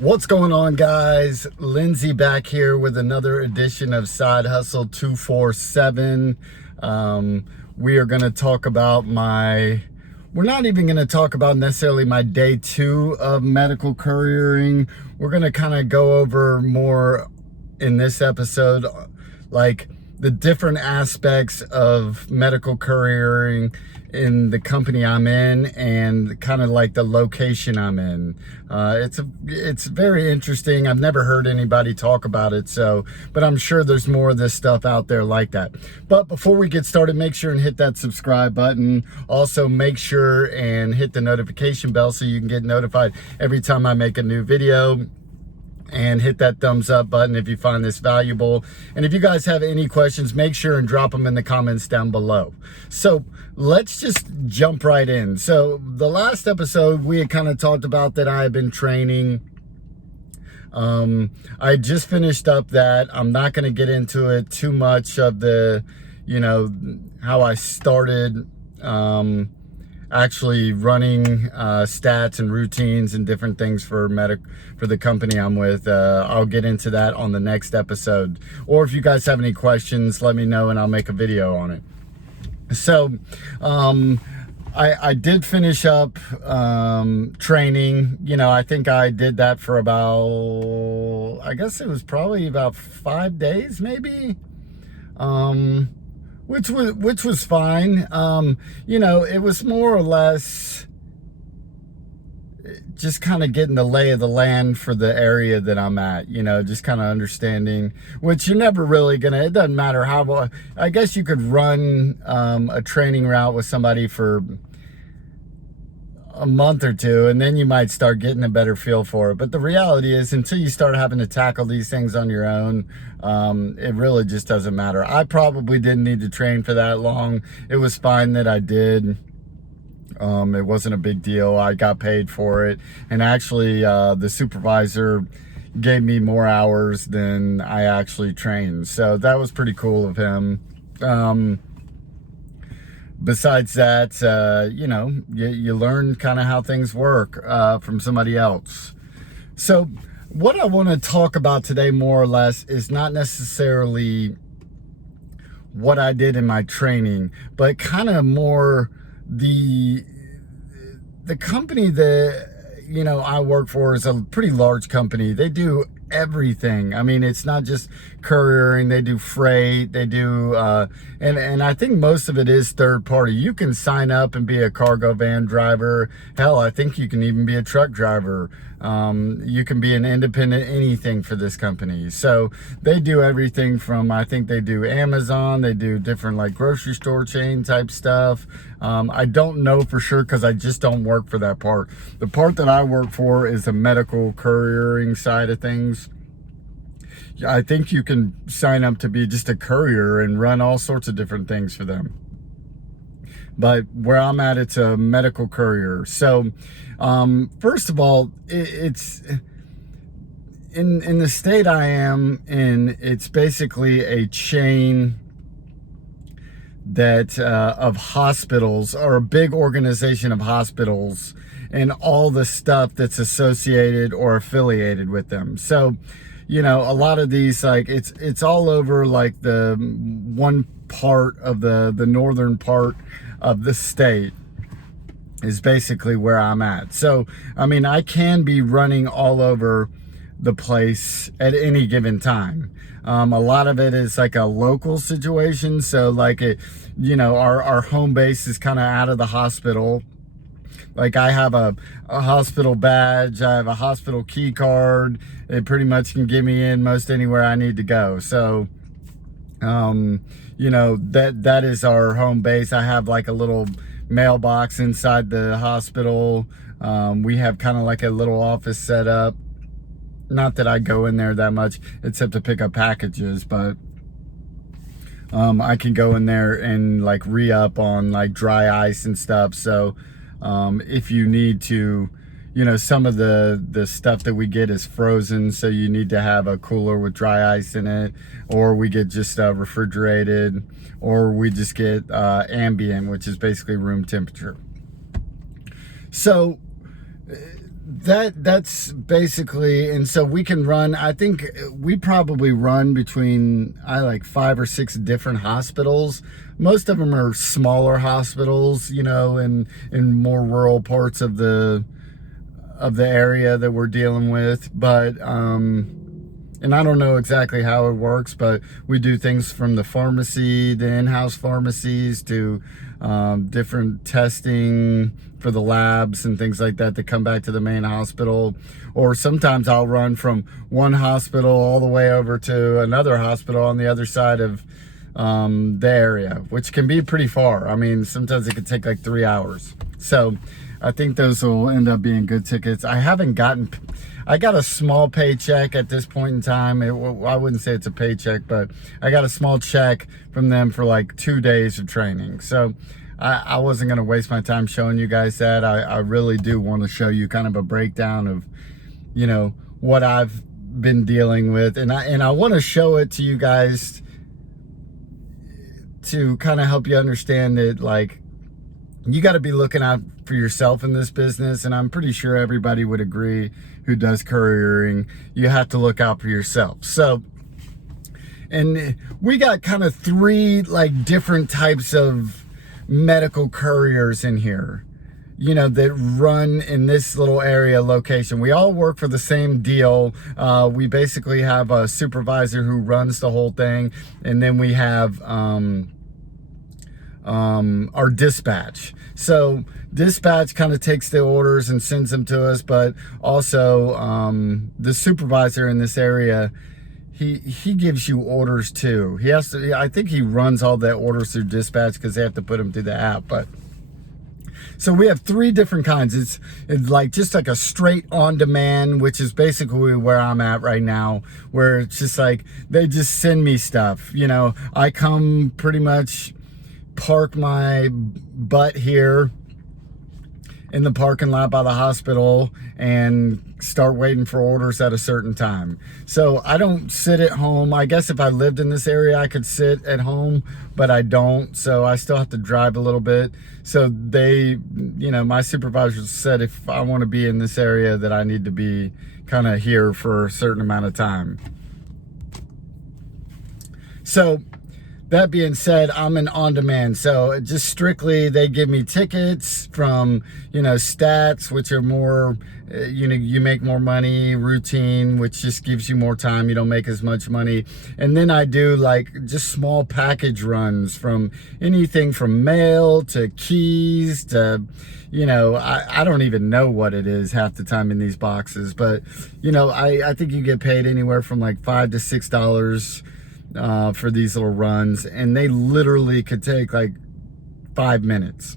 What's going on, guys? Lindsay back here with another edition of Side Hustle 247. We are going to talk about we're not even going to talk about necessarily my day 2 of medical couriering. We're going to kind of go over more in this episode, like the different aspects of medical couriering in the company I'm in and kind of like the location I'm in. It's very interesting. I've never heard anybody talk about it, but I'm sure there's more of this stuff out there like that. But before we get started, make sure and hit that subscribe button. Also, make sure and hit the notification bell so you can get notified every time I make a new video. And hit that thumbs up button if you find this valuable. And if you guys have any questions, make sure and drop them in the comments down below. So let's just jump right in. So the last episode, we had kind of talked about that I had been training. I just finished up that. I'm not going to get into it too much of the, how I started actually running stats and routines and different things for the company I'm with. I'll get into that on the next episode. Or if you guys have any questions, let me know and I'll make a video on it. So I did finish up training. I think I did that for about, I guess it was probably about 5 days maybe. Which was fine. It was more or less just kind of getting the lay of the land for the area that I'm at, just kind of understanding, which you're never really it doesn't matter how, I guess you could run a training route with somebody for a month or two, and then you might start getting a better feel for it. But the reality is, until you start having to tackle these things on your own, it really just doesn't matter. I probably didn't need to train for that long. It was fine that I did. It wasn't a big deal. I got paid for it. And actually, the supervisor gave me more hours than I actually trained. So that was pretty cool of him. Besides that, you learn kind of how things work from somebody else. So what I want to talk about today, more or less, is not necessarily what I did in my training, but kind of more the company that, I work for is a pretty large company. They do everything. I mean, it's not just couriering. They do freight. They do, and I think most of it is third party. You can sign up and be a cargo van driver. Hell, I think you can even be a truck driver. You can be an independent anything for this company. So they do everything from, I think they do Amazon. They do different like grocery store chain type stuff. I don't know for sure because I just don't work for that part. The part that I work for is the medical couriering side of things. I think you can sign up to be just a courier and run all sorts of different things for them. But where I'm at, it's a medical courier. So, first of all, it's in the state I am in, it's basically a chain that of hospitals, or a big organization of hospitals, and all the stuff that's associated or affiliated with them. So, a lot of these, like, it's all over, like, the one part of the northern part of the state is basically where I'm at. So, I mean, I can be running all over the place at any given time. A lot of it is like a local situation. So, like, our home base is kind of out of the hospital. Like, I have a hospital badge, I have a hospital key card. It pretty much can get me in most anywhere I need to go. So, that is our home base. I have like a little mailbox inside the hospital. We have kind of like a little office set up. Not that I go in there that much, except to pick up packages, but I can go in there and like re-up on like dry ice and stuff. So if you need to, some of the stuff that we get is frozen, so you need to have a cooler with dry ice in it, or we get just refrigerated, or we just get ambient, which is basically room temperature. So that's basically, and so we can run, I think we probably run between like 5 or 6 different hospitals. Most of them are smaller hospitals, in more rural parts of the area that we're dealing with. But and I don't know exactly how it works, but we do things from the pharmacy, the in-house pharmacies, to different testing for the labs and things like that come back to the main hospital. Or sometimes I'll run from one hospital all the way over to another hospital on the other side of the area, which can be pretty far. I mean, sometimes it could take like 3 hours. So I think those will end up being good tickets. I got a small paycheck at this point in time. I wouldn't say it's a paycheck, but I got a small check from them for like 2 days of training. So I wasn't going to waste my time showing you guys that. I really do want to show you kind of a breakdown of, what I've been dealing with. And I want to show it to you guys to kind of help you understand that, like, you got to be looking out for yourself in this business. And I'm pretty sure everybody would agree who does couriering. You have to look out for yourself. So, and we got kind of 3 like different types of medical couriers in here, that run in this little area location. We all work for the same deal. We basically have a supervisor who runs the whole thing. And then we have our dispatch. So dispatch kind of takes the orders and sends them to us, but also the supervisor in this area, he gives you orders too. He has to, I think he runs all the orders through dispatch because they have to put them through the app. But so we have 3 different kinds. It's like just like a straight on demand, which is basically where I'm at right now, where it's just like they just send me stuff. I come pretty much park my butt here in the parking lot by the hospital and start waiting for orders at a certain time. So I don't sit at home. I guess if I lived in this area, I could sit at home, but I don't. So I still have to drive a little bit. So my supervisor said if I want to be in this area that I need to be kind of here for a certain amount of time. So that being said, I'm an on-demand. So just strictly, they give me tickets from, stats, which are more, you make more money, routine, which just gives you more time. You don't make as much money. And then I do like just small package runs from anything from mail to keys to, I don't even know what it is half the time in these boxes. But, I think you get paid anywhere from like $5 to $6 for these little runs, and they literally could take like 5 minutes.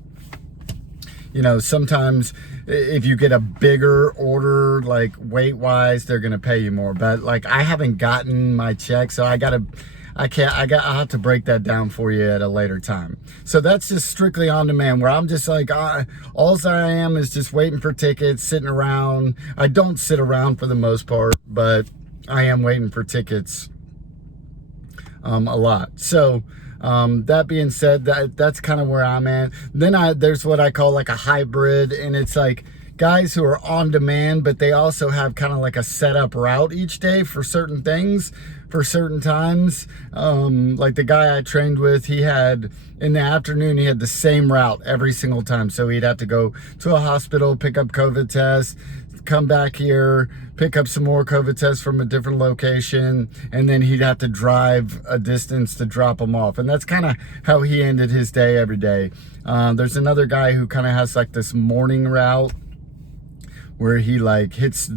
Sometimes if you get a bigger order, like weight wise, they're gonna pay you more. But like I haven't gotten my check, so I'll have to break that down for you at a later time. So that's just strictly on demand, where I'm just like, all I am is just waiting for tickets, sitting around. I don't sit around for the most part, but I am waiting for tickets a lot. So that being said, that's kind of where I'm at. Then there's what I call like a hybrid, and it's like guys who are on demand, but they also have kind of like a setup route each day for certain things, for certain times. Like the guy I trained with, he had in the afternoon, he had the same route every single time. So he'd have to go to a hospital, pick up COVID tests, come back here, pick up some more COVID tests from a different location, and then he'd have to drive a distance to drop them off. And that's kind of how he ended his day every day. There's another guy who kind of has like this morning route where he like hits,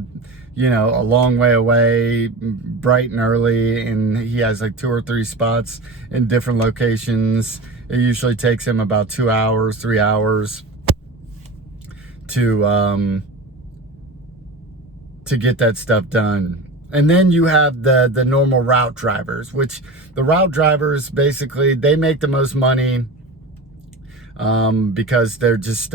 a long way away, bright and early, and he has like 2 or 3 spots in different locations. It usually takes him about 2 hours, 3 hours to get that stuff done. And then you have the normal route drivers, which the route drivers, basically, they make the most money because they're just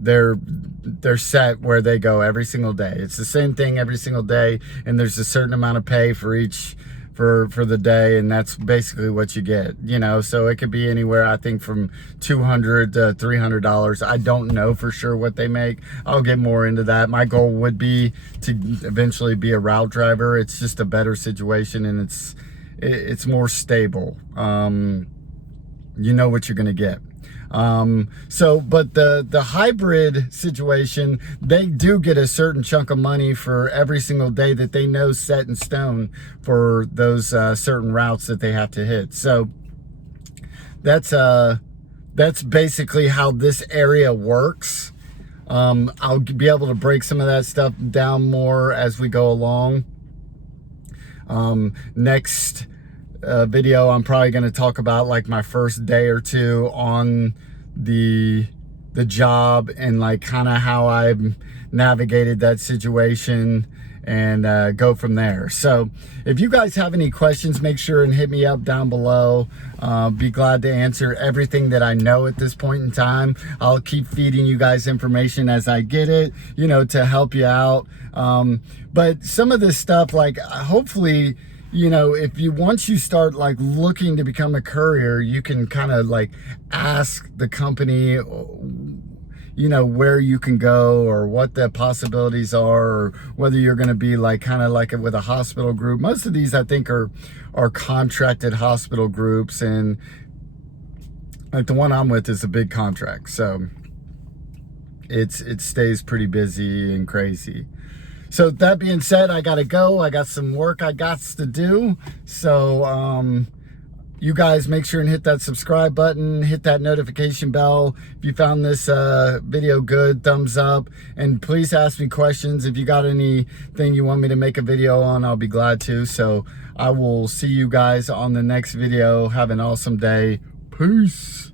they're set where they go every single day. It's the same thing every single day, and there's a certain amount of pay for each for the day, and that's basically what you get, you know. So it could be anywhere, I think, from $200 to $300. I don't know for sure what they make. I'll get more into that. My goal would be to eventually be a route driver. It's just a better situation, and it's more stable. You know what you're gonna get. But the hybrid situation, they do get a certain chunk of money for every single day that they know set in stone for those certain routes that they have to hit. So that's basically how this area works. I'll be able to break some of that stuff down more as we go along. Next video, I'm probably going to talk about like my first day or two on the job, and like kind of how I've navigated that situation, and go from there. So if you guys have any questions, make sure and hit me up down below. Be glad to answer everything that I know at this point in time. I'll keep feeding you guys information as I get it, you know, to help you out. But some of this stuff, like, hopefully, you know, once you start like looking to become a courier, you can kind of like ask the company, you know, where you can go or what the possibilities are, or whether you're going to be like kind of like with a hospital group. Most of these, I think, are contracted hospital groups, and like the one I'm with is a big contract, so it stays pretty busy and crazy. So that being said, I gotta go. I got some work I got to do. So you guys make sure and hit that subscribe button, hit that notification bell. If you found this video good, thumbs up, and please ask me questions. If you got anything you want me to make a video on, I'll be glad to. So I will see you guys on the next video. Have an awesome day. Peace.